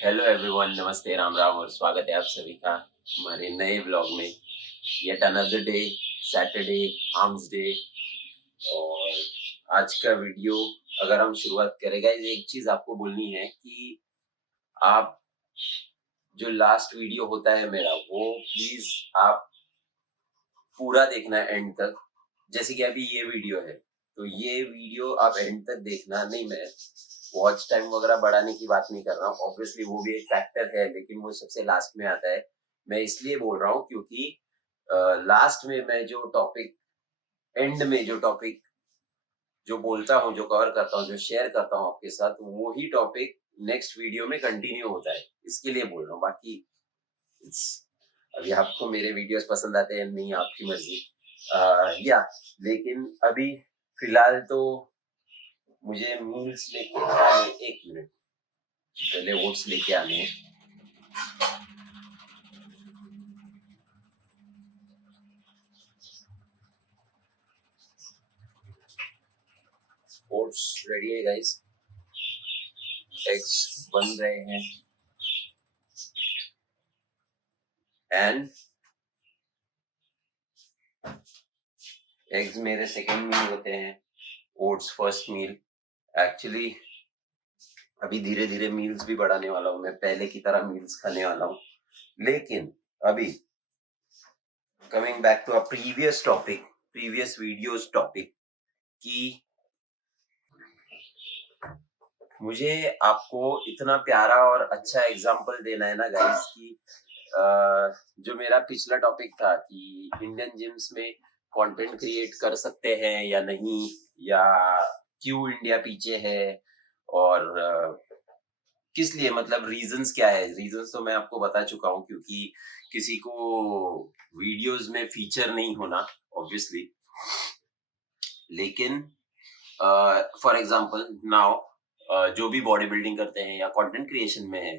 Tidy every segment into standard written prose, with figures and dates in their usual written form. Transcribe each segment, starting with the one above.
Hello everyone, नमस्ते, राम राम और स्वागत है आप सभी का हमारे नए व्लॉग में। Yet another day, Saturday, arms day. और आज का वीडियो अगर हम शुरुआत करेगा, एक चीज आपको बोलनी है कि आप जो लास्ट वीडियो होता है मेरा, वो प्लीज आप पूरा देखना एंड तक। जैसे कि अभी ये वीडियो है, तो ये वीडियो आप एंड तक देखना। नहीं, मैं वॉच टाइम वगैरह बढ़ाने की बात नहीं कर रहा हूँ, ऑब्वियसली वो भी एक फैक्टर है, लेकिन वो सबसे लास्ट में आता है। मैं इसलिए बोल रहा हूँ क्योंकि लास्ट में मैं जो टॉपिक, एंड में जो टॉपिक जो बोलता हूँ, जो कवर करता हूँ, जो शेयर करता हूँ आपके साथ, वो ही टॉपिक नेक्स्ट वीडियो में कंटिन्यू होता है। इसके लिए बोल रहा हूँ। बाकी it's- अभी आपको मेरे वीडियोस पसंद आते हैं नहीं, आपकी मर्जी। या लेकिन अभी फिलहाल तो मुझे मील्स लेके आने, एक मिनट, पहले ओट्स लेके आने हैं। ओट्स रेडी है गाइस, एग्स बन रहे हैं एंड एग्स मेरे सेकंड मील होते हैं, ओट्स फर्स्ट मील। एक्चुअली अभी धीरे धीरे मील्स भी बढ़ाने वाला हूँ, मैं पहले की तरह मील्स खाने वाला हूँ। लेकिन अभी coming back to a previous topic, previous videos topic, कि मुझे आपको इतना प्यारा और अच्छा एग्जाम्पल देना है ना गाइस कि जो मेरा पिछला टॉपिक था कि इंडियन जिम्स में कंटेंट क्रिएट कर सकते हैं या नहीं, या क्यों इंडिया पीछे है, और किस लिए, मतलब रीजंस क्या है। रीजंस तो मैं आपको बता चुका हूँ, क्योंकि किसी को वीडियोस में फीचर नहीं होना, ऑब्वियसली। लेकिन फॉर एग्जांपल नाउ, जो भी बॉडी बिल्डिंग करते हैं या कंटेंट क्रिएशन में है,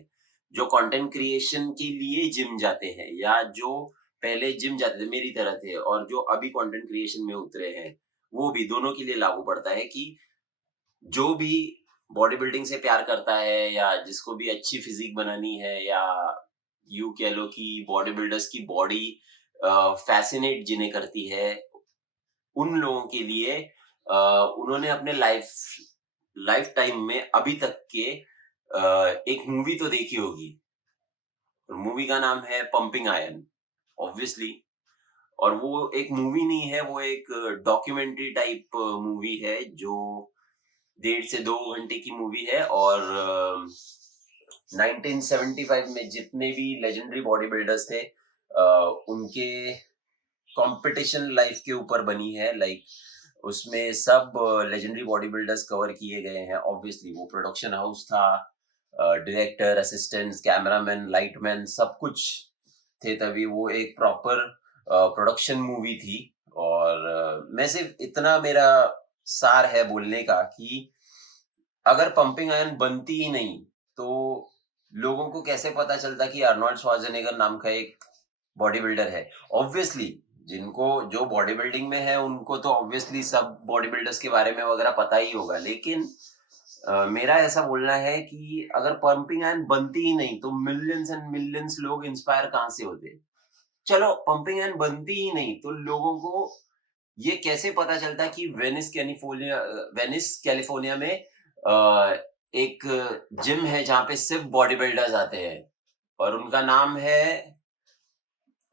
जो कंटेंट क्रिएशन के लिए जिम जाते हैं, या जो पहले जिम जाते थे मेरी तरह थे, और जो अभी कंटेंट क्रिएशन में उतरे हैं, वो भी दोनों के लिए लागू पड़ता है कि जो भी बॉडी बिल्डिंग से प्यार करता है, या जिसको भी अच्छी फिजिक बनानी है, या यू कह लो कि बॉडी बिल्डर्स की बॉडी फैसिनेट जिन्हें करती है, उन लोगों के लिए उन्होंने अपने लाइफ लाइफ टाइम में अभी तक के एक मूवी तो देखी होगी। मूवी का नाम है पंपिंग आयरन, ऑब्वियसली। और वो एक मूवी नहीं है, वो एक डॉक्यूमेंट्री टाइप मूवी है, जो 1.5 से 2 घंटे की मूवी है। और 1975 में जितने भी लेजेंडरी बॉडी बिल्डर्स थे, उनके कंपटीशन लाइफ के ऊपर बनी है। लाइक उसमें सब लेजेंडरी बॉडी बिल्डर्स कवर किए गए हैं। ऑब्वियसली वो प्रोडक्शन हाउस था, डायरेक्टर, असिस्टेंट्स, कैमरामैन, लाइटमैन, सब कुछ थे तभी। वो एक प्रॉपर प्रोडक्शन मूवी थी। और मैं सिर्फ इतना, मेरा सार है बोलने का कि अगर पंपिंग आयरन बनती ही नहीं, तो लोगों को कैसे पता चलता कि आर्नोल्ड श्वार्ज़नेगर नाम का एक बॉडी बिल्डर है। ऑब्वियसली जिनको, जो बॉडी बिल्डिंग में है, उनको तो ऑब्वियसली सब बॉडी बिल्डर्स के बारे में वगैरह पता ही होगा। लेकिन मेरा ऐसा बोलना है कि अगर पंपिंग आयरन बनती ही नहीं, तो मिलियंस एंड मिलियंस लोग इंस्पायर कहाँ से होते। चलो पंपिंग आयरन बनती ही नहीं, तो लोगों को ये कैसे पता चलता कि वेनिस कैलिफोर्निया में एक जिम है जहाँ पे सिर्फ बॉडी बिल्डर्स आते हैं, और उनका नाम है,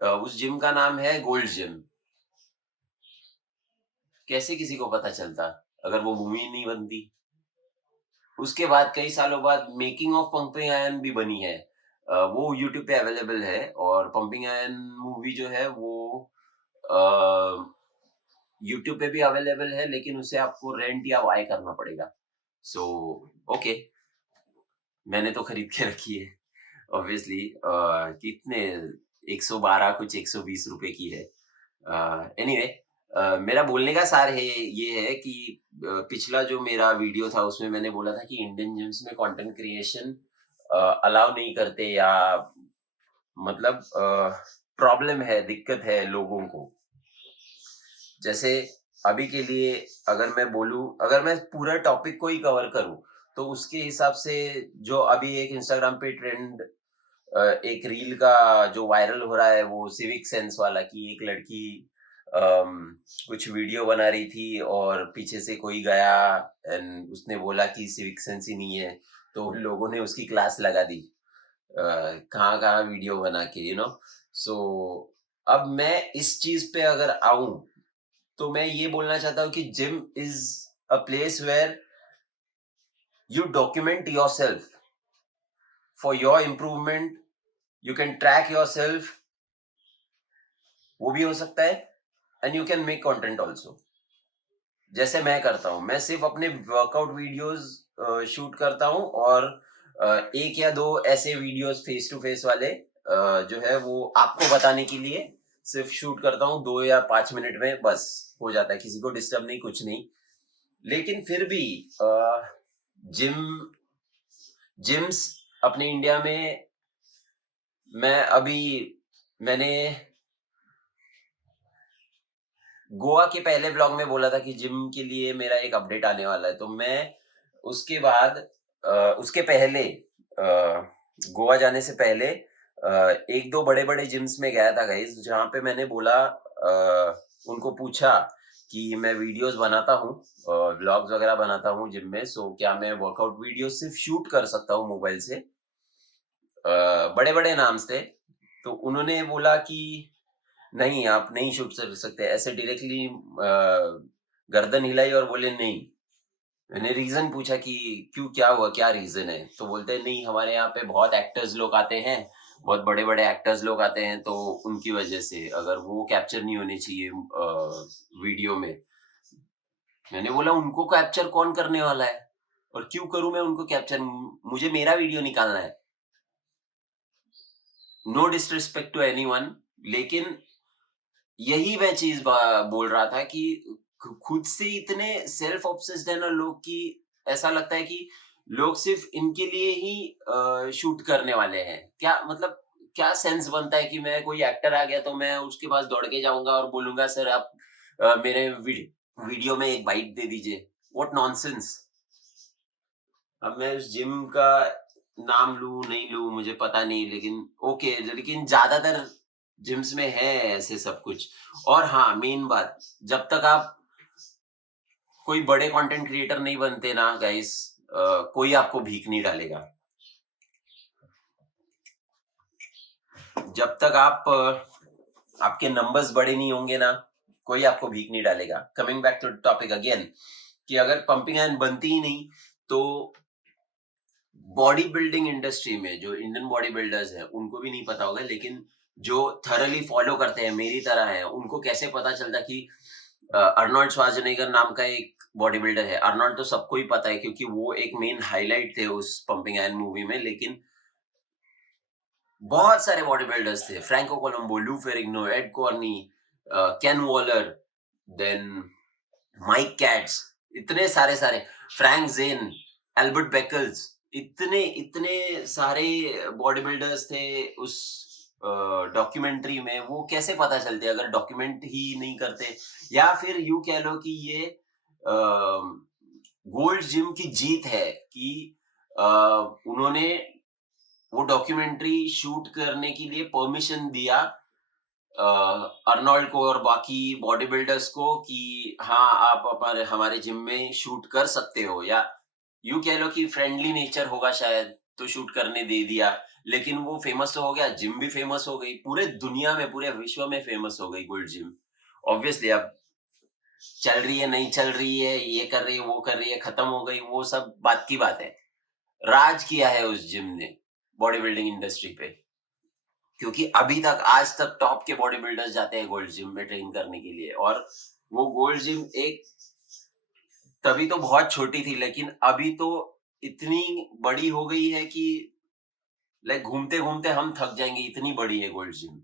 उस जिम का नाम है गोल्ड जिम। कैसे किसी को पता चलता अगर वो मूवी नहीं बनती। उसके बाद कई सालों बाद मेकिंग ऑफ पंपिंग आयरन भी बनी है, वो यूट्यूब पे अवेलेबल है। और पंपिंग आयरन मूवी जो है वो यूट्यूब पे भी अवेलेबल है, लेकिन उसे आपको रेंट या बाय करना पड़ेगा। सो ओके, मैंने तो खरीद के रखी है, ऑब्वियसली। कितने, 112 कुछ 120 रुपए की है। एनीवे, मेरा बोलने का सार है ये है कि पिछला जो मेरा वीडियो था, उसमें मैंने बोला था कि इंडियन जिम्स में कंटेंट क्रिएशन अलाउ नहीं करते, या मतलब प्रॉब्लम है, दिक्कत है लोगों को। जैसे अभी के लिए अगर मैं बोलूं, अगर मैं पूरा टॉपिक को ही कवर करूं, तो उसके हिसाब से जो अभी एक इंस्टाग्राम पे ट्रेंड एक रील का जो वायरल हो रहा है वो सिविक सेंस वाला, कि एक लड़की कुछ वीडियो बना रही थी और पीछे से कोई गया एंड उसने बोला कि सिविक सेंस ही नहीं है, तो लोगों ने उसकी क्लास लगा दी कहाँ कहाँ वीडियो बना के, सो अब मैं इस चीज पे अगर आऊं तो मैं ये बोलना चाहता हूँ कि gym is a place where you document yourself for your improvement, you can track yourself, वो भी हो सकता है, and you can make content also. जैसे मैं करता हूँ, मैं सिर्फ अपने वर्कआउट वीडियोस शूट करता हूँ और एक या दो ऐसे वीडियोस फेस टू फेस वाले जो है वो आपको बताने के लिए सिर्फ शूट करता हूँ, 2 या 5 मिनट में बस हो जाता है, किसी को डिस्टर्ब नहीं, कुछ नहीं। लेकिन फिर भी जिम जिम्स अपने इंडिया में, मैं अभी मैंने गोवा के पहले व्लॉग में बोला था कि जिम के लिए मेरा एक अपडेट आने वाला है, तो मैं उसके बाद उसके पहले गोवा जाने से पहले एक दो बड़े बड़े जिम्स में गया था गाइस, जहाँ पे मैंने बोला उनको पूछा कि मैं वीडियोस बनाता हूँ, व्लॉग्स वगैरह बनाता हूँ जिम में, सो क्या मैं वर्कआउट वीडियो सिर्फ शूट कर सकता हूँ मोबाइल से। बड़े बड़े नाम्स थे, तो उन्होंने बोला कि नहीं, आप नहीं शूट कर सकते, ऐसे डायरेक्टली गर्दन हिलाई और बोले नहीं। मैंने रीजन पूछा कि क्यों, क्या हुआ, क्या रीजन है, तो बोलते हैं नहीं, हमारे यहाँ पे बहुत एक्टर्स लोग आते हैं, बहुत बड़े बड़े एक्टर्स लोग आते हैं, तो उनकी वजह से अगर वो कैप्चर नहीं होने चाहिए वीडियो में। मैंने बोला उनको कैप्चर कौन करने वाला है और क्यों करूं मैं उनको कैप्चर, मुझे मेरा वीडियो निकालना है। नो डिसरिस्पेक्ट टू एनीवन, लेकिन यही मैं चीज बोल रहा था कि खुद से इतने सेल्फ ऑब्सेस्ड है ना लोग, कि ऐसा लगता है कि लोग सिर्फ इनके लिए ही शूट करने वाले हैं। क्या मतलब, क्या सेंस बनता है कि मैं, कोई एक्टर आ गया तो मैं उसके पास दौड़ के जाऊंगा और बोलूंगा सर आप मेरे वीडियो में एक बाइट दे दीजिए। What nonsense. अब मैं उस जिम का नाम लूं नहीं लूं मुझे पता नहीं, लेकिन ओके, लेकिन ज्यादातर जिम्स में है ऐसे सब कुछ। और हाँ, मेन बात, जब तक आप कोई बड़े कंटेंट क्रिएटर नहीं बनते ना गाइस, कोई आपको भीख नहीं डालेगा। जब तक आपके नंबर्स बड़े नहीं होंगे ना, कोई आपको भीख नहीं डालेगा। Coming back to topic again, कि अगर पंपिंग आयरन बनती ही नहीं, तो बॉडी बिल्डिंग इंडस्ट्री में जो इंडियन बॉडी बिल्डर्स हैं उनको भी नहीं पता होगा, लेकिन जो थरली फॉलो करते हैं मेरी तरह हैं, उनको कैसे पता चलता कि अर्नोल्ड श्वार्ज़नेगर नाम का एक बॉडी बिल्डर है। अर्नोल्ड तो सबको ही पता है क्योंकि वो एक मेन हाईलाइट थे उस पंपिंग आयरन मूवी में, लेकिन बहुत सारे बॉडी बिल्डर्स थे, फ्रैंको कोलंबो, लू फेरिग्नो, एड कॉर्नी, केन वॉलर, देन माइक कैट्स, इतने सारे सारे, फ्रैंक जेन, एल्बर्ट बेकल्स, इतने इतने सारे बॉडी बिल्डर्स थे उस डॉक्यूमेंट्री में। वो कैसे पता चलते अगर डॉक्यूमेंट ही नहीं करते, या फिर यूं कह लो कि ये गोल्ड जिम की जीत है कि उन्होंने वो डॉक्यूमेंट्री शूट करने के लिए परमिशन दिया अर्नोल्ड को और बाकी बॉडी बिल्डर्स को कि हाँ, आप हमारे जिम में शूट कर सकते हो, या यूं कह लो कि फ्रेंडली नेचर होगा शायद, तो शूट करने दे दिया। लेकिन वो फेमस तो हो गया, जिम भी फेमस हो गई, पूरे दुनिया में, पूरे विश्व में फेमस हो गई गोल्ड जिम। ऑब्वियसली अब चल रही है, नहीं चल रही है, ये कर रही है, वो कर रही है, खत्म हो गई, वो सब बात की बात है। राज किया है उस जिम ने बॉडी बिल्डिंग इंडस्ट्री पे, क्योंकि अभी तक, आज तक टॉप के बॉडी बिल्डर्स जाते हैं गोल्ड जिम में ट्रेन करने के लिए। और वो गोल्ड जिम एक, तभी तो बहुत छोटी थी, लेकिन अभी तो इतनी बड़ी हो गई है कि लाइक घूमते घूमते हम थक जाएंगे, इतनी बड़ी है गोल्ड जिम।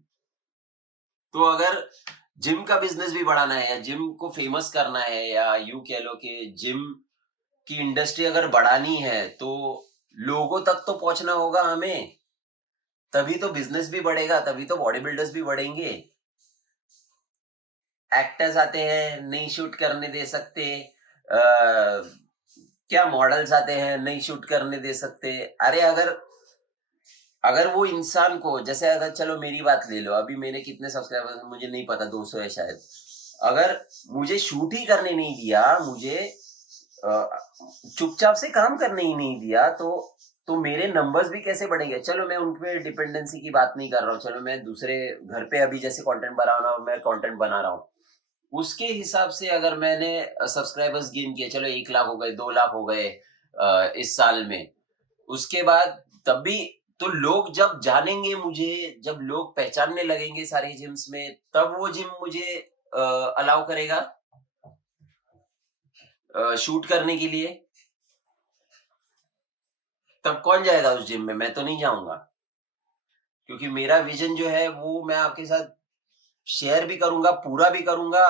तो अगर जिम का बिजनेस भी बढ़ाना है, या जिम को फेमस करना है, या यूं कह लो कि जिम की इंडस्ट्री अगर बढ़ानी है, तो लोगों तक तो पहुंचना होगा हमें, तभी तो बिजनेस भी बढ़ेगा, तभी तो बॉडी बिल्डर्स भी बढ़ेंगे। एक्टर्स आते हैं, नहीं शूट करने दे सकते, क्या मॉडल्स आते हैं, नहीं शूट करने दे सकते? अरे अगर अगर वो इंसान को, जैसे अगर चलो मेरी बात ले लो, अभी मेरे कितने सब्सक्राइबर्स हैं मुझे नहीं पता, 200 है शायद। अगर मुझे शूट ही करने नहीं दिया, मुझे अ, चुपचाप से काम करने ही नहीं दिया, तो मेरे नंबर्स भी कैसे बढ़ेंगे? चलो मैं उन पे डिपेंडेंसी की बात नहीं कर रहा हूँ, चलो मैं दूसरे घर पे अभी जैसे कंटेंट बना रहा हूँ, मैं कंटेंट बना रहा हूँ। उसके हिसाब से अगर मैंने सब्सक्राइबर्स गेन किए, चलो 1 लाख हो गए, 2 लाख हो गए इस साल में। उसके बाद तब भी तो लोग जब जानेंगे मुझे, जब लोग पहचानने लगेंगे सारे जिम्स में, तब वो जिम मुझे अलाउ करेगा शूट करने के लिए। तब कौन जाएगा उस जिम में? मैं तो नहीं जाऊँगा। क्योंकि मेरा विज़न जो है वो मैं आपके साथ शेयर भी करूँगा, पूरा भी करूँगा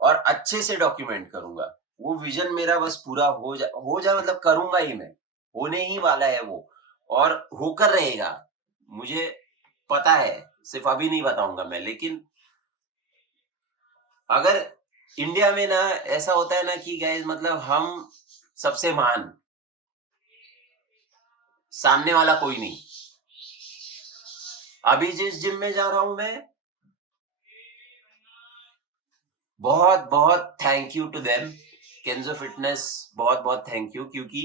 और अच्छे से डॉक्यूमेंट करूँगा। वो विज़न मेरा बस पूरा हो जाए, मतलब करूँगा ही मैं। होने ही वाला है वो और होकर रहेगा। मुझे पता है, सिर्फ़ अभी नहीं बताऊँगा मैं, लेकिन अगर इंडिया में ना ऐसा होता है ना कि गाइज़, मतलब हम सबसे महान, सामने वाला कोई नहीं। अभी जिस जिम में जा रहा हूँ मैं, बहुत-बहुत thank you to them, Kenzo fitness, बहुत-बहुत थैंक यू, क्योंकि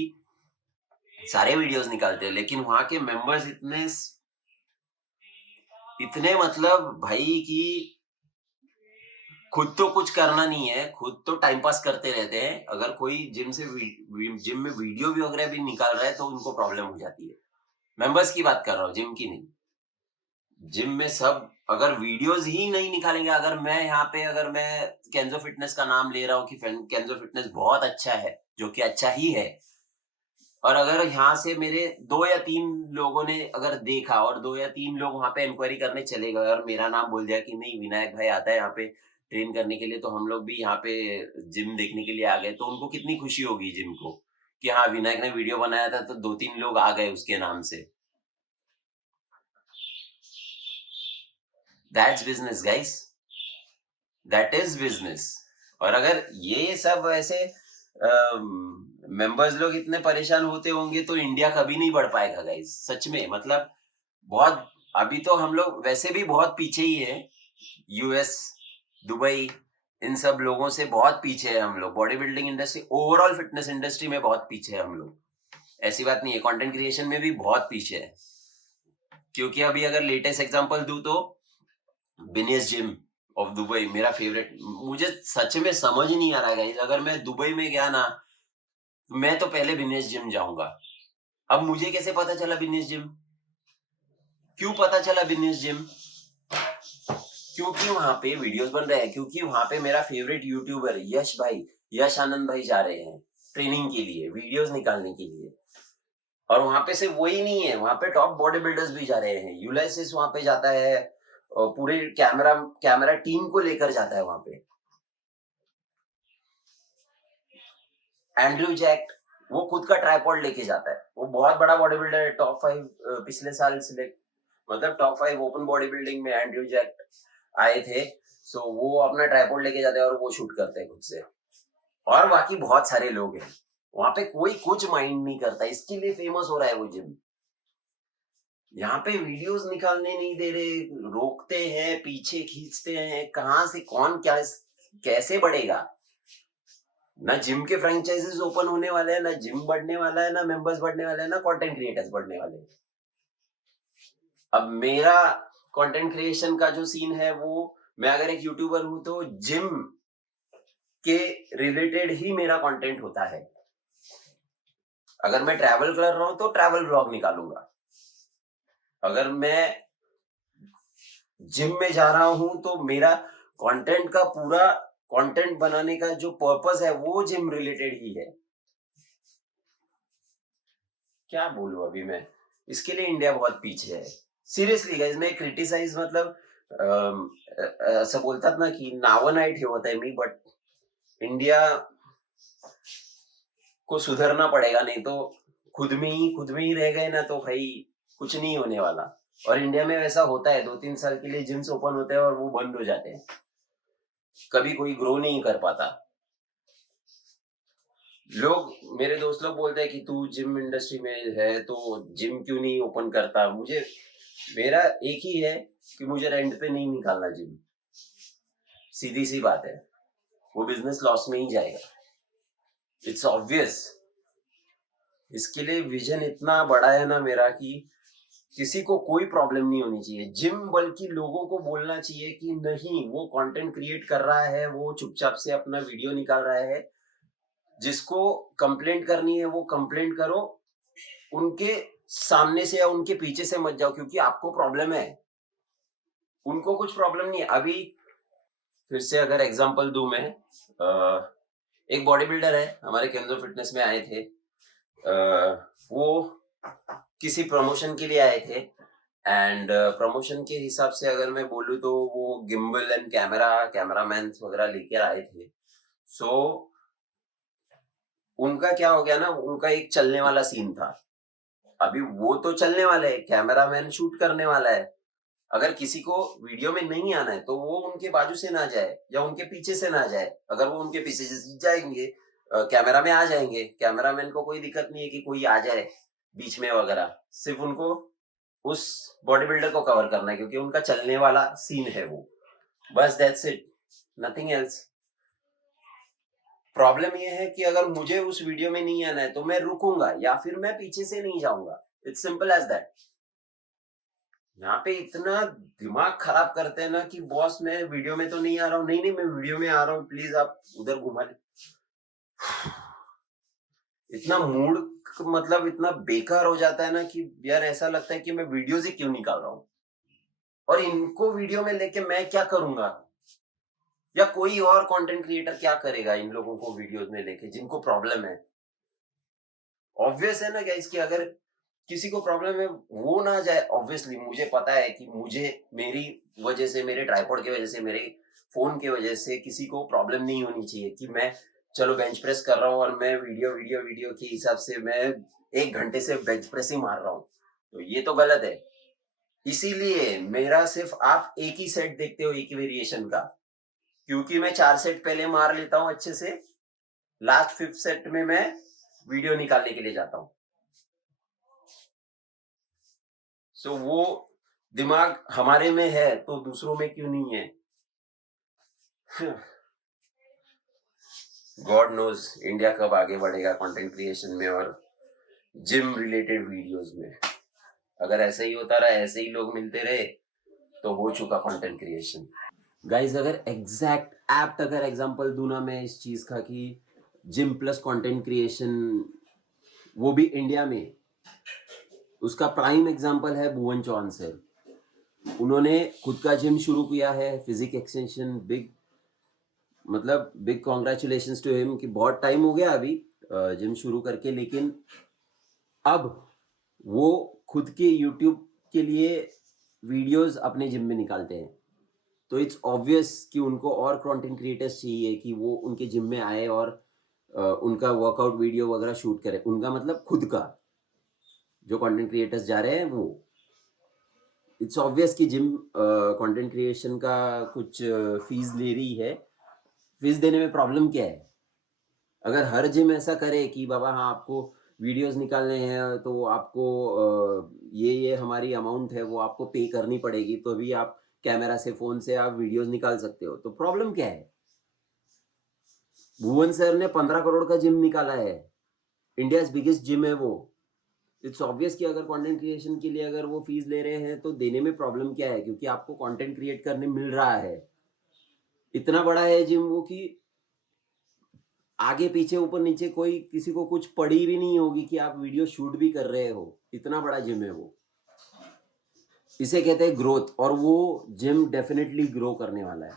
सारे वीडियोज़ निकालते हैं, लेकिन वहाँ के मेंबर्स इतने मतलब भाई कि खुद तो कुछ करना नहीं है, खुद तो टाइम पास करते रहते हैं। अगर कोई जिम में वीडियो भी वगैरह भी निकाल रहा है, तो उनको प्रॉब्लम हो जाती है। मेंबर्स की बात कर रहा हूँ, जिम की नहीं। जिम में सब अगर वीडियोज़ ही नहीं निकालेंगे, अगर मैं यहाँ पे, अगर मैं केंजो फिटनेस का नाम ले रहा हूँ कि केंजो फिटनेस बहुत अच्छा है, जो कि अच्छा ही है। और अगर यहाँ से मेरे 2 या 3 लोगों ने अगर देखा और 2 या 3 लोग वहाँ पे इंक्वायरी करने चले गए और मेरा नाम बोल दिया कि नहीं, विनायक भाई आता है यहाँ पे ट्रेन करने के लिए, तो हम लोग भी यहाँ पे जिम देखने के लिए आ गए, तो उनको कितनी खुशी होगी जिम को कि हाँ, विनायक ने वीडियो बनाया था तो 2-3 लोग आ गए उसके नाम से। That's business guys, that is business. और अगर ये सब ऐसे मेंबर्स लोग इतने परेशान होते होंगे, तो इंडिया कभी नहीं बढ़ पाएगा गाइस, सच में। मतलब बहुत, अभी तो हम लोग वैसे भी बहुत पीछे ही हैं। यूएस, दुबई, इन सब लोगों से बहुत पीछे हैं हम लोग। Body building industry, overall fitness industry में बहुत पीछे हैं हम लोग। ऐसी बात नहीं है, कंटेंट क्रिएशन में भी बहुत पीछे है। क्योंकि अभी अगर लेटेस्ट एग्जांपल दूं तो बिनेस जिम ऑफ दुबई मेरा फेवरेट। मुझे सच में समझ नहीं आ रहा है, अगर मैं दुबई में गया ना, मैं तो पहले बिनेस जिम जाऊंगा। अब मुझे कैसे पता चला बिनेस जिम? क्यों पता चला बिनेस जिम? क्योंकि वहाँ पे वीडियोस बन रहे हैं, क्योंकि वहाँ पे मेरा फेवरेट यूट्यूबर यश भाई, यश आनंद भाई जा रहे हैं ट्रेनिंग के लिए, वीडियोस निकालने के लिए। और वहाँ पे सिर्फ वही नहीं है, वहाँ पे टॉप बॉडी बिल्डर्स भी जा रहे हैं। यूलाइसिस वहाँ पे जाता है और पूरे कैमरा कैमरा टीम को लेकर जाता है वहाँ पे। एंड्रयू जैक, वो खुद का ट्राइपॉड लेके जाता है। वो बहुत बड़ा बॉडी बिल्डर है, टॉप 5 पिछले साल सिलेक्ट, मतलब टॉप 5 ओपन बॉडी बिल्डिंग में एंड्रयू जैक आए थे। सो वो अपना ट्राइपॉड लेके जाते हैं और वो शूट करते हैं खुद से। और बाकी बहुत सारे लोग हैं वहां पे, कोई कुछ माइंड नहीं करता, इसके लिए फेमस हो रहा है वो जिम। यहाँ पे वीडियोस निकालने नहीं दे रहे, रोकते हैं, पीछे खींचते हैं, कहाँ से कौन क्या कैसे बढ़ेगा? ना जिम के फ्रेंचाइजीज ओपन होने वाले हैं, ना जिम बढ़ने वाला है, ना मेंबर्स बढ़ने वाले हैं, ना कंटेंट क्रिएटर्स बढ़ने वाले हैं। अब मेरा कंटेंट क्रिएशन का जो सीन है वो, मैं अगर एक यूट्यूबर हूं तो जिम के रिलेटेड ही मेरा कंटेंट होता है। अगर मैं ट्रैवल कर रहा हूं तो ट्रैवल व्लॉग निकालूंगा। अगर मैं जिम में जा रहा हूं तो मेरा कंटेंट का पूरा, कंटेंट बनाने का जो पर्पस है वो जिम रिलेटेड ही है। क्या बोलूं अभी मैं, इसके लिए इंडिया बहुत पीछे है। सिरियसली गाइज, मैं क्रिटिसाइज मतलब असं बोलतात ना की नावं नाही ठेवत आहे मी, बट इंडिया को सुधरना पड़ेगा, नहीं तो खुद में ही रह गए ना तो भाई कुछ नहीं होने वाला। और इंडिया में वैसा होता है, 2-3 साल के लिए जिम्स ओपन होते हैं और वो बंद हो जाते हैं, कभी कोई ग्रो नहीं कर पाता। लोग मेरे दोस्त लोग बोलते हैं कि तू जिम इंडस्ट्री में है तो जिम क्यों नहीं ओपन करता। मुझे मेरा एक ही है कि मुझे रेंट पे नहीं निकालना जिम। सीधी सी बात है, वो बिजनेस लॉस में ही जाएगा। It's obvious. इसके लिए विजन इतना बड़ा है ना मेरा कि किसी को कोई प्रॉब्लम नहीं होनी चाहिए जिम, बल्कि लोगों को बोलना चाहिए कि नहीं, वो कंटेंट क्रिएट कर रहा है, वो चुपचाप से अपना वीडियो निकाल रहा है, जिसको कंप्लेंट करनी है वो कंप्लेंट करो, उनके सामने से या उनके पीछे से मत जाओ, क्योंकि आपको प्रॉब्लम है, उनको कुछ प्रॉब्लम नहीं है। अभी फिर से अगर एग्जांपल दूं मैं, एक बॉडी बिल्डर है हमारे केंद्र फिटनेस में आए थे। वो किसी प्रमोशन के लिए आए थे एंड प्रमोशन के हिसाब से अगर मैं बोलूँ तो वो गिम्बल एंड कैमरामैन वगैरह लेकर आए थे। सो उनका क्या हो गया ना, उनका एक चलने वाला सीन था। अभी वो तो चलने वाला है, कैमरामैन शूट करने वाला है। अगर किसी को वीडियो में नहीं आना है तो वो उनके बाजू से ना जाए या उनके पीछे से ना जाए। अगर वो उनके पीछे से जाएंगे, कैमरा में आ जाएंगे, कैमरामैन को कोई दिक्कत नहीं है कि कोई आ जाए बीच में वगैरह। सिर्फ उनको उस बॉडी बिल्डर को कवर करना है क्योंकि उनका चलने वाला सीन है वो। बस that's it, nothing else. Problem ये है कि अगर मुझे उस वीडियो में नहीं आना है तो मैं रुकूंगा या फिर मैं पीछे से नहीं जाऊंगा। It's simple as that. यहाँ पे इतना दिमाग खराब करते हैं ना कि बॉस मैं वीडियो में तो नहीं आ रहा हूँ, नहीं नहीं मैं वीडियो में आ रहा हूँ, प्लीज आप उधर घुमा ले। इतना मूड मतलब इतना बेकार हो जाता है ना कि यार ऐसा लगता है कि मैं वीडियोज ही क्यों निकाल रहा हूँ, और इनको वीडियो में लेके मैं क्या करूंगा, या कोई और कंटेंट क्रिएटर क्या करेगा इन लोगों को वीडियोज में लेके जिनको प्रॉब्लम है। ऑब्वियस है ना गाइस कि अगर किसी को प्रॉब्लम है वो ना जाए। ऑब्वियसली मुझे पता है कि मुझे मेरी वजह से, मेरे ट्राइपॉड की वजह से, मेरे फोन की वजह से किसी को प्रॉब्लम नहीं होनी चाहिए कि मैं चलो बेंच प्रेस कर रहा हूँ और मैं वीडियो वीडियो वीडियो के हिसाब से मैं 1 घंटे से बेंच प्रेस ही मार रहा हूँ, तो ये तो गलत है। इसीलिए मेरा सिर्फ आप एक ही सेट देखते हो, एक ही वेरिएशन का, क्योंकि मैं 4 सेट पहले मार लेता हूँ अच्छे से, लास्ट 5th सेट में मैं वीडियो निकालने के लिए जाता हूँ। सो वो दिमाग हमारे में है तो दूसरों में क्यों नहीं है। गॉड नोज इंडिया कब आगे बढ़ेगा कंटेंट क्रिएशन में और जिम रिलेटेड वीडियोस में। अगर ऐसे ही होता रहा, ऐसे ही लोग मिलते रहे, तो हो चुका कंटेंट क्रिएशन। गाइस अगर एग्जैक्ट एप्ट अगर एग्जांपल दूं ना मैं इस चीज का कि जिम प्लस कंटेंट क्रिएशन, वो भी इंडिया में, उसका प्राइम एग्जांपल है भुवन चौहान सर। उन्होंने खुद का जिम शुरू किया है, physique extension. Big congratulations to him कि बहुत टाइम हो गया अभी जिम शुरू करके, लेकिन अब वो खुद के यूट्यूब के लिए वीडियोस अपने जिम में निकालते हैं। तो इट्स ऑब्वियस कि उनको और कंटेंट क्रिएटर्स चाहिए कि वो उनके जिम में आए और उनका वर्कआउट वीडियो वगैरह शूट करें। उनका मतलब खुद का, जो कंटेंट क्रिएटर्स जा रहे हैं वो। इट्स ऑब्वियस कि जिम कंटेंट क्रिएशन का कुछ फीस ले रही है। फीस देने में प्रॉब्लम क्या है? अगर हर जिम ऐसा करे कि बाबा हाँ आपको वीडियोस निकालने हैं तो आपको ये हमारी अमाउंट है वो आपको पे करनी पड़ेगी, तो भी आप कैमरा से, फोन से आप वीडियोस निकाल सकते हो, तो प्रॉब्लम क्या है? भुवन सर ने 15 करोड़ का जिम निकाला है, इंडिया बिगेस्ट जिम है वो। इट्स ऑब्वियस कि अगर कंटेंट क्रिएशन के लिए अगर वो फीस ले रहे हैं तो देने में प्रॉब्लम क्या है, क्योंकि आपको कंटेंट क्रिएट करने मिल रहा है। इतना बड़ा है जिम वो कि आगे पीछे ऊपर नीचे कोई किसी को कुछ पड़ी भी नहीं होगी कि आप वीडियो शूट भी कर रहे हो। इतना बड़ा जिम है वो। इसे कहते हैं ग्रोथ, और वो जिम डेफिनेटली ग्रो करने वाला है।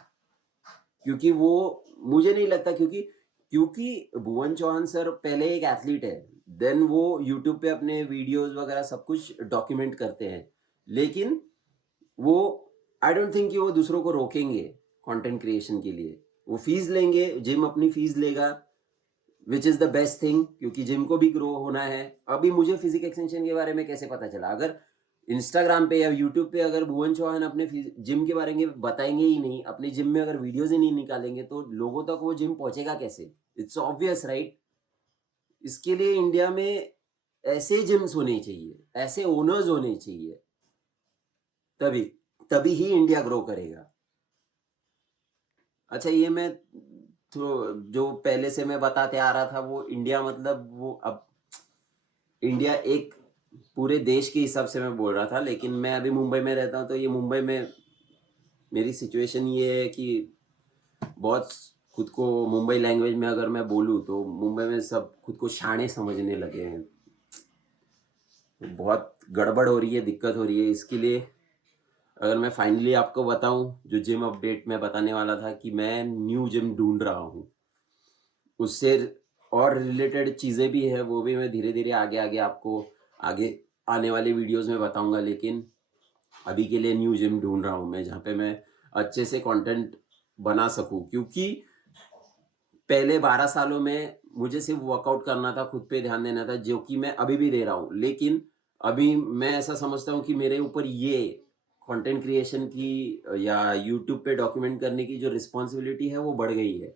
क्योंकि वो, मुझे नहीं लगता, क्योंकि भुवन चौहान सर पहले एक एथलीट है, देन वो यूट्यूब पे अपने वीडियोस वगैरह सब कुछ डॉक्यूमेंट करते हैं, लेकिन वो, आई डोंट थिंक कि वो दूसरों को रोकेंगे कंटेंट क्रिएशन के लिए। वो फीस लेंगे, जिम अपनी फीस लेगा, which is the best thing, क्योंकि जिम को भी ग्रो होना है। अभी मुझे फिजिक एक्सटेंशन के बारे में कैसे पता चला? अगर इंस्टाग्राम पे या यूट्यूब पे अगर भुवन चौहान अपने जिम के बारे में बताएंगे ही नहीं, अपने जिम में अगर वीडियोज ही नहीं निकालेंगे, तो लोगों तक वो जिम पहुंचेगा कैसे? It's obvious right. इसके लिए इंडिया में ऐसे जिम्स होने चाहिए, ऐसे ओनर्स होने चाहिए, तभी तभी ही इंडिया ग्रो करेगा। अच्छा, ये मैं तो जो पहले से मैं बताते आ रहा था, वो इंडिया मतलब वो अब इंडिया एक पूरे देश के हिसाब से मैं बोल रहा था, लेकिन मैं अभी मुंबई में रहता हूँ, तो ये मुंबई में मेरी सिचुएशन ये है कि बहुत खुद को मुंबई लैंग्वेज में अगर मैं बोलूँ तो मुंबई में सब खुद को शाणे समझने लगे हैं। बहुत गड़बड़ हो रही है, दिक्कत हो रही है। इसके लिए अगर मैं फाइनली आपको बताऊं, जो जिम अपडेट मैं बताने वाला था कि मैं न्यू जिम ढूंढ रहा हूँ, उससे और रिलेटेड चीज़ें भी है, वो भी मैं धीरे धीरे आगे आगे आपको आगे आने वाले वीडियोस में बताऊंगा। लेकिन अभी के लिए न्यू जिम ढूंढ रहा हूँ मैं, जहाँ पे मैं अच्छे से कंटेंट बना सकूँ, क्योंकि पहले 12 सालों में मुझे सिर्फ वर्कआउट करना था, खुद पे ध्यान देना था, जो कि मैं अभी भी दे रहा हूँ। लेकिन अभी मैं ऐसा समझता हूँ कि मेरे ऊपर ये कंटेंट क्रिएशन की या यूट्यूब पे डॉक्यूमेंट करने की जो रिस्पॉन्सिबिलिटी है वो बढ़ गई है,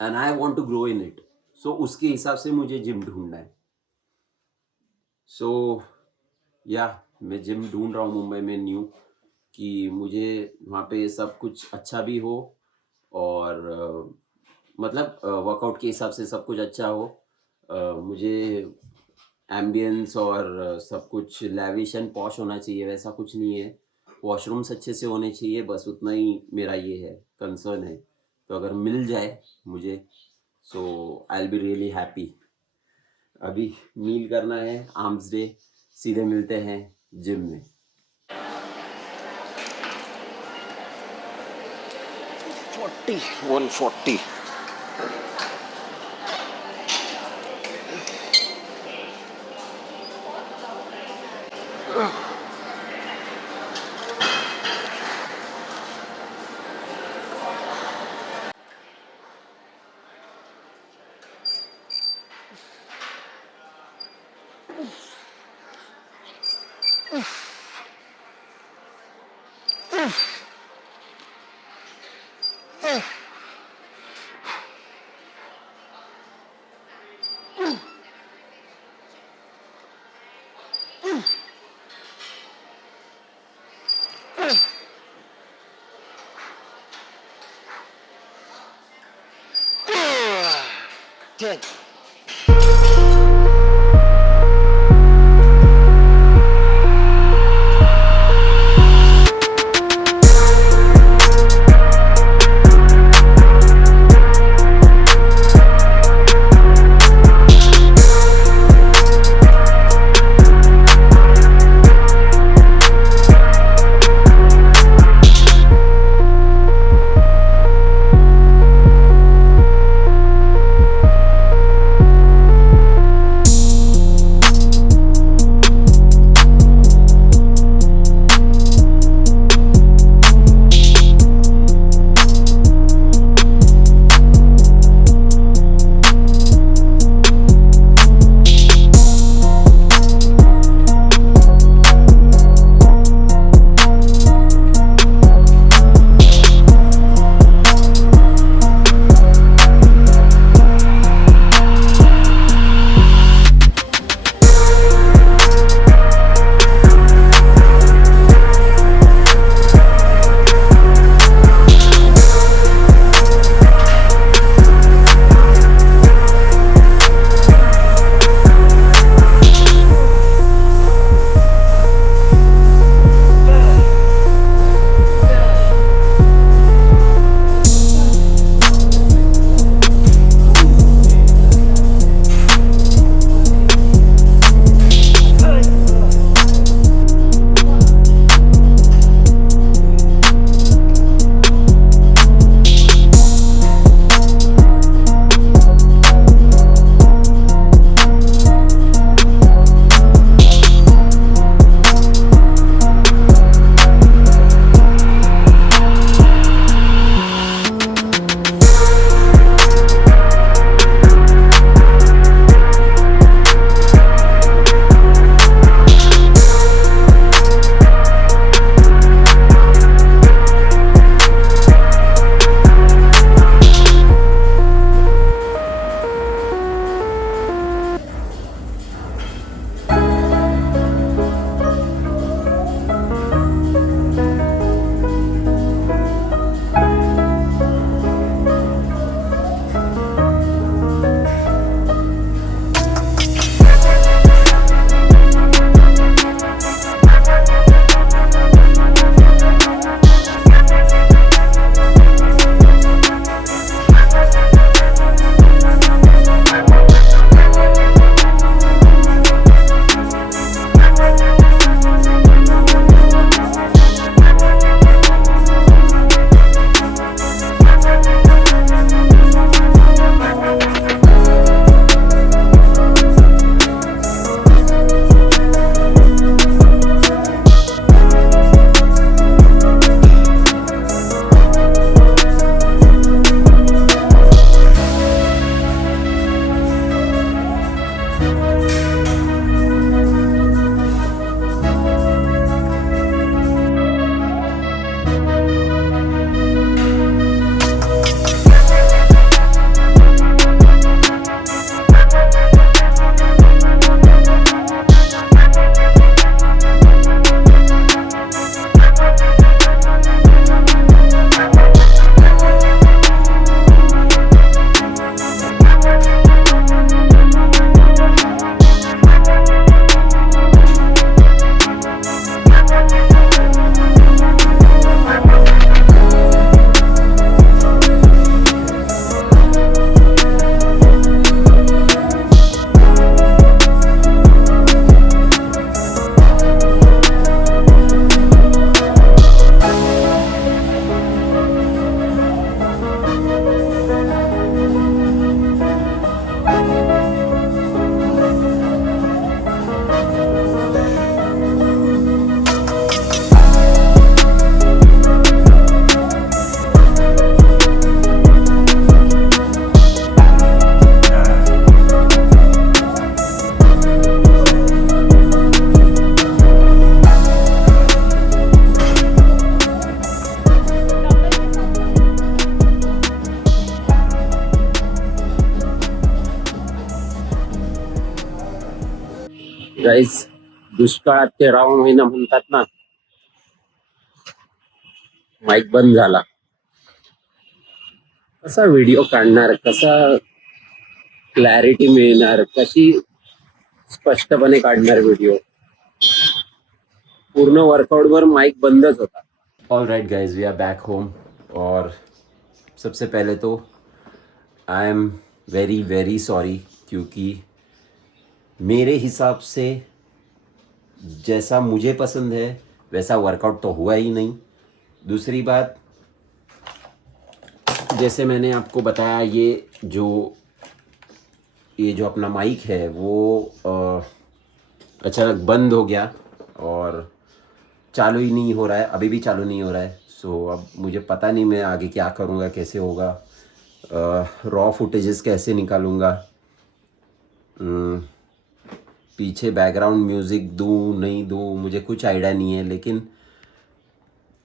and I want to grow in it. So उसके हिसाब से मुझे जिम ढूंढना है। सो या मैं जिम ढूंढ रहा हूँ मुंबई में न्यू, कि मुझे वहाँ पे सब कुछ अच्छा भी हो, और मतलब वर्कआउट के हिसाब से सब कुछ अच्छा हो। मुझे एम्बियंस और सब कुछ लैविश एंड पॉश होना चाहिए, वैसा कुछ नहीं है। वॉशरूम्स अच्छे से होने चाहिए, बस उतना ही मेरा ये है, कंसर्न है। तो अगर मिल जाए मुझे, so I will be really happy. अभी मील करना है, आर्म्स डे, सीधे मिलते हैं जिम में। 140. Dead. गाईज, दुष्काळात ते रावण महिना म्हणतात ना, माईक बंद झाला. कसा व्हिडिओ काढणार, कसा क्लॅरिटी मिळणार, कशी स्पष्टपणे काढणार व्हिडिओ. पूर्ण वर्कआउट वर माईक बंदच होता. All right guys, we are back home. और सबसे पहले तो I am very very sorry, क्योंकि मेरे हिसाब से जैसा मुझे पसंद है वैसा वर्कआउट तो हुआ ही नहीं. दूसरी बात, जैसे मैंने आपको बताया, ये जो अपना माइक है वो अचानक बंद हो गया और चालू ही नहीं हो रहा है. अभी भी चालू नहीं हो रहा है. सो अब मुझे पता नहीं मैं आगे क्या करूँगा, कैसे होगा, रॉ फुटेजेस कैसे निकालूँगा, पीछे बैकग्राउंड म्यूज़िक दूँ नहीं दूँ, मुझे कुछ आइडिया नहीं है. लेकिन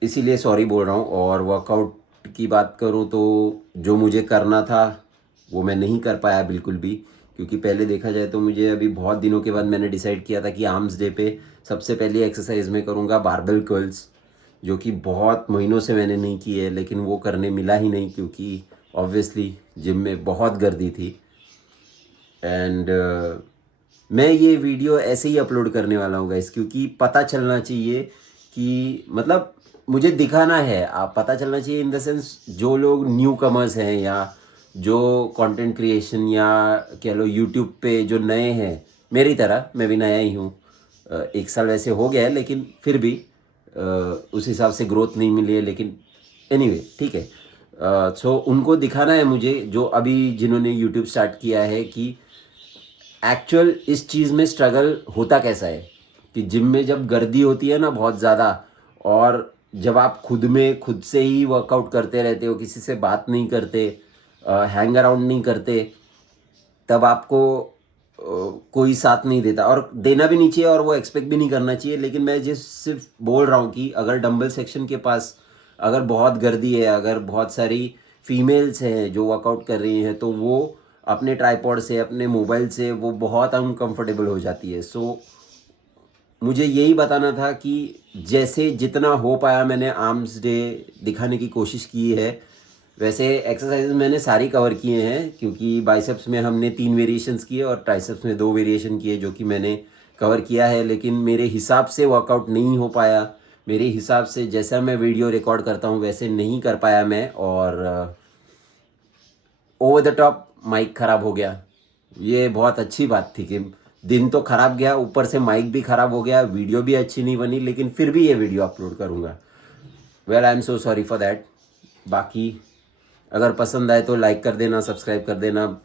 इसीलिए सॉरी बोल रहा हूँ. और वर्कआउट की बात करूँ तो जो मुझे करना था वो मैं नहीं कर पाया बिल्कुल भी. क्योंकि पहले देखा जाए तो मुझे अभी बहुत दिनों के बाद मैंने डिसाइड किया था कि आर्म्स डे पे सबसे पहली एक्सरसाइज में करूँगा बारबेल कर्ल्स, जो कि बहुत महीनों से मैंने नहीं की है. लेकिन वो करने मिला ही नहीं, क्योंकि ऑब्वियसली जिम में बहुत गर्दी थी. एंड मैं ये वीडियो ऐसे ही अपलोड करने वाला हूँ गाइस, क्योंकि पता चलना चाहिए कि मतलब मुझे दिखाना है. आप पता चलना चाहिए इन द सेंस, जो लोग न्यू कमर्स हैं या जो कंटेंट क्रिएशन या कह लो यूट्यूब पे जो नए हैं, मेरी तरह मैं भी नया ही हूँ. 1 साल वैसे हो गया है, लेकिन फिर भी उस हिसाब से ग्रोथ नहीं मिली है. लेकिन एनीवे ठीक है. सो उनको दिखाना है मुझे, जो अभी जिन्होंने यूट्यूब स्टार्ट किया है, कि एक्चुअल इस चीज़ में स्ट्रगल होता कैसा है. कि जिम में जब गर्दी होती है ना बहुत ज़्यादा, और जब आप खुद से ही वर्कआउट करते रहते हो, किसी से बात नहीं करते, हैंग अराउंड नहीं करते, तब आपको कोई साथ नहीं देता, और देना भी नहीं चाहिए और वो एक्सपेक्ट भी नहीं करना चाहिए. लेकिन मैं जिस सिर्फ बोल रहा हूँ कि अगर डंबल सेक्शन के पास अगर बहुत गर्दी है, अगर बहुत सारी फीमेल्स हैं जो वर्कआउट कर रही हैं, तो वो अपने ट्राईपॉड से, अपने मोबाइल से वो बहुत अनकंफर्टेबल हो जाती है. सो मुझे यही बताना था कि जैसे जितना हो पाया मैंने आर्म्स डे दिखाने की कोशिश की है. वैसे एक्सरसाइजेज मैंने सारी कवर किए हैं, क्योंकि बाइसेप्स में हमने 3 वेरिएशंस किए और ट्राइसेप्स में 2 वेरिएशन किए, जो कि मैंने कवर किया है. लेकिन मेरे हिसाब से वर्कआउट नहीं हो पाया. मेरे हिसाब से जैसा मैं वीडियो रिकॉर्ड करता हूँ वैसे नहीं कर पाया मैं. और ओवर द टॉप माइक ख़राब हो गया. ये बहुत अच्छी बात थी कि दिन तो ख़राब गया, ऊपर से माइक भी ख़राब हो गया, वीडियो भी अच्छी नहीं बनी. लेकिन फिर भी ये वीडियो अपलोड करूँगा. Well, I am so sorry for that. बाकी अगर पसंद आए तो लाइक कर देना, सब्सक्राइब कर देना.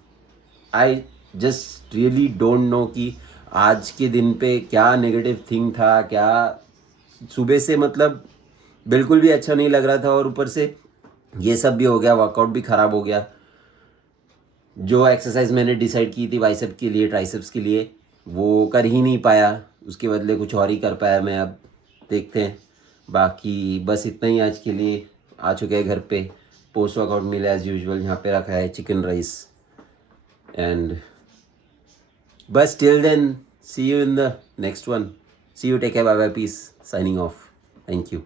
I just really don't know कि आज के दिन पे क्या नेगेटिव थिंग था, क्या सुबह से मतलब बिल्कुल भी अच्छा नहीं लग रहा था, और ऊपर से ये सब भी हो गया, वर्कआउट भी ख़राब हो गया. जो एक्सरसाइज मैंने डिसाइड की थी बाइसेप के लिए, ट्राइसेप्स के लिए, वो कर ही नहीं पाया. उसके बदले कुछ और ही कर पाया मैं. अब देखते हैं. बाकी बस इतना ही आज के लिए. आ चुके हैं घर पे. पोस्ट वर्कआउट मिला एज यूजुअल, यहाँ पे रखा है चिकन राइस. एंड बस till then, see you in the next one. See you, take care, bye bye, peace, signing off. Thank you.